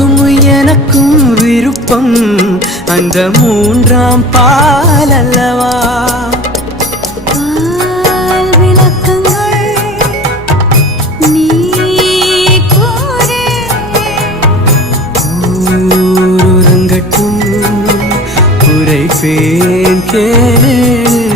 உனக்கும் எனக்கும் விருப்பம் அந்த மூன்றாம் பால் அல்லவா? ஊரங்கட்டும் உரைப்பேன் கேள்.